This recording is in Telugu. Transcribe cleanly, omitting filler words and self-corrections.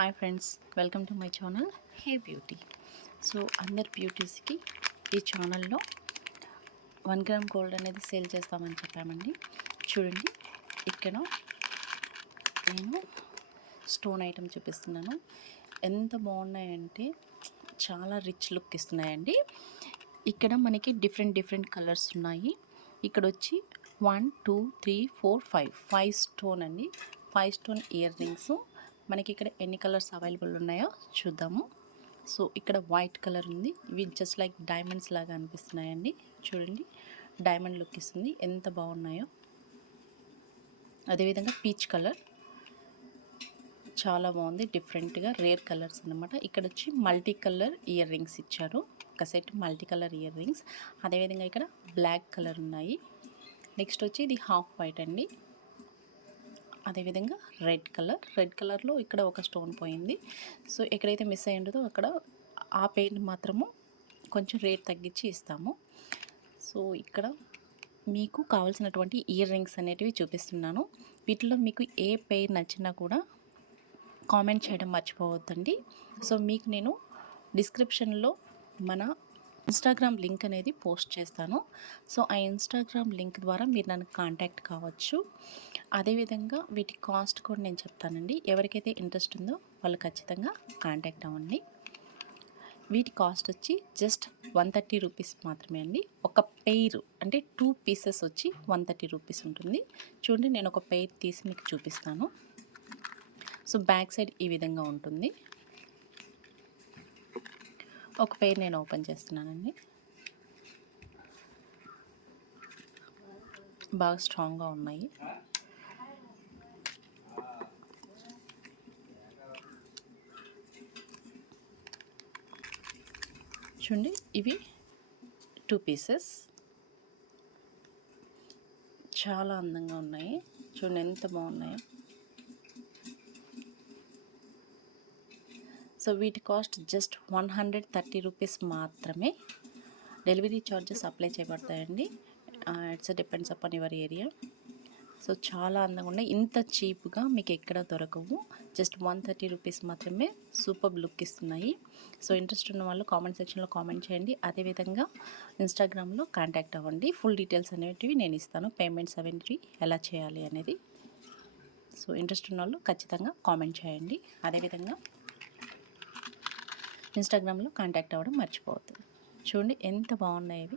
Hi friends, welcome to my channel hair beauty. So అందరు బ్యూటీస్కి ఈ ఛానల్లో 1 గ్రామ్ గోల్డ్ అనేది సేల్ చేస్తామని చెప్పామండి. చూడండి, ఇక్కడ నేను స్టోన్ ఐటమ్ చూపిస్తున్నాను. ఎంత బాగున్నాయంటే చాలా రిచ్ లుక్ ఇస్తున్నాయండి. ఇక్కడ మనకి డిఫరెంట్ కలర్స్ ఉన్నాయి. ఇక్కడ వచ్చి 1 2 3 4 5 స్టోన్ అండి. 5 స్టోన్ ఇయర్ రింగ్స్. మనకి ఇక్కడ ఎన్ని కలర్స్ అవైలబుల్ ఉన్నాయో చూద్దాము. సో ఇక్కడ వైట్ కలర్ ఉంది. ఇవి జస్ట్ లైక్ డైమండ్స్ లాగా అనిపిస్తున్నాయండి. చూడండి, డైమండ్ లుక్ ఇస్తుంది, ఎంత బాగున్నాయో. అదేవిధంగా పీచ్ కలర్ చాలా బాగుంది, డిఫరెంట్గా రేర్ కలర్స్ అన్నమాట. ఇక్కడ వచ్చి మల్టీ కలర్ ఇయర్ రింగ్స్ ఇచ్చారు, ఒక set multi colour ear rings. అదేవిధంగా ఇక్కడ బ్లాక్ కలర్ ఉన్నాయి. నెక్స్ట్ వచ్చి ఇది హాఫ్ వైట్ అండి. అదేవిధంగా రెడ్ కలర్లో ఇక్కడ ఒక స్టోన్ పోయింది. సో ఎక్కడైతే మిస్ అయ్యి ఉండదో అక్కడ ఆ పెయింట్ మాత్రము కొంచెం రేట్ తగ్గించి ఇస్తాము. సో ఇక్కడ మీకు కావాల్సినటువంటి ఇయర్ రింగ్స్ అనేటివి చూపిస్తున్నాను. వీటిలో మీకు ఏ పెయిర్ నచ్చినా కూడా కామెంట్ చేయడం మర్చిపోవద్దండి. సో మీకు నేను డిస్క్రిప్షన్లో మన ఇన్స్టాగ్రామ్ లింక్ అనేది పోస్ట్ చేస్తాను. సో ఆ ఇన్స్టాగ్రామ్ లింక్ ద్వారా మీరు నన్ను కాంటాక్ట్ కావచ్చు. అదేవిధంగా వీటి కాస్ట్ కూడా నేను చెప్తానండి. ఎవరికైతే ఇంట్రెస్ట్ ఉందో వాళ్ళు ఖచ్చితంగా కాంటాక్ట్ అవ్వండి. వీటి కాస్ట్ వచ్చి జస్ట్ 130 రూపీస్ మాత్రమే అండి. ఒక పెయిర్ అంటే 2 పీసెస్ వచ్చి 130 రూపీస్ ఉంటుంది. చూడండి, నేను ఒక పెయిర్ తీసి మీకు చూపిస్తాను. సో బ్యాక్ సైడ్ ఈ విధంగా ఉంటుంది. ఒక పెయిర్ నేను ఓపెన్ చేస్తున్నానండి. బాగా స్ట్రాంగ్గా ఉన్నాయి. చూడండి, ఇవి 2 పీసెస్ చాలా అందంగా ఉన్నాయి. చూడండి ఎంత బాగున్నాయో. సో వీటి కాస్ట్ జస్ట్ 130 రూపీస్ మాత్రమే. డెలివరీ ఛార్జెస్ అప్లై చేయబడతాయండి. It's depends upon your area. So చాలా అందంగా ఉన్నాయి. ఇంత చీప్గా మీకు ఎక్కడ దొరకవు. జస్ట్ 130 రూపీస్ మాత్రమే సూపర్ లుక్ ఇస్తున్నాయి. సో ఇంట్రెస్ట్ ఉన్న వాళ్ళు కామెంట్ సెక్షన్లో కామెంట్ చేయండి. అదేవిధంగా ఇన్స్టాగ్రామ్లో కాంటాక్ట్ అవ్వండి. ఫుల్ డీటెయిల్స్ అనేటివి నేను ఇస్తాను, పేమెంట్స్ అనేటివి ఎలా చేయాలి అనేది. సో ఇంట్రెస్ట్ ఉన్న వాళ్ళు ఖచ్చితంగా కామెంట్ చేయండి. అదేవిధంగా ఇన్స్టాగ్రామ్లో కాంటాక్ట్ అవ్వడం మర్చిపోవద్దు. చూడండి ఎంత బాగున్నాయి ఇవి.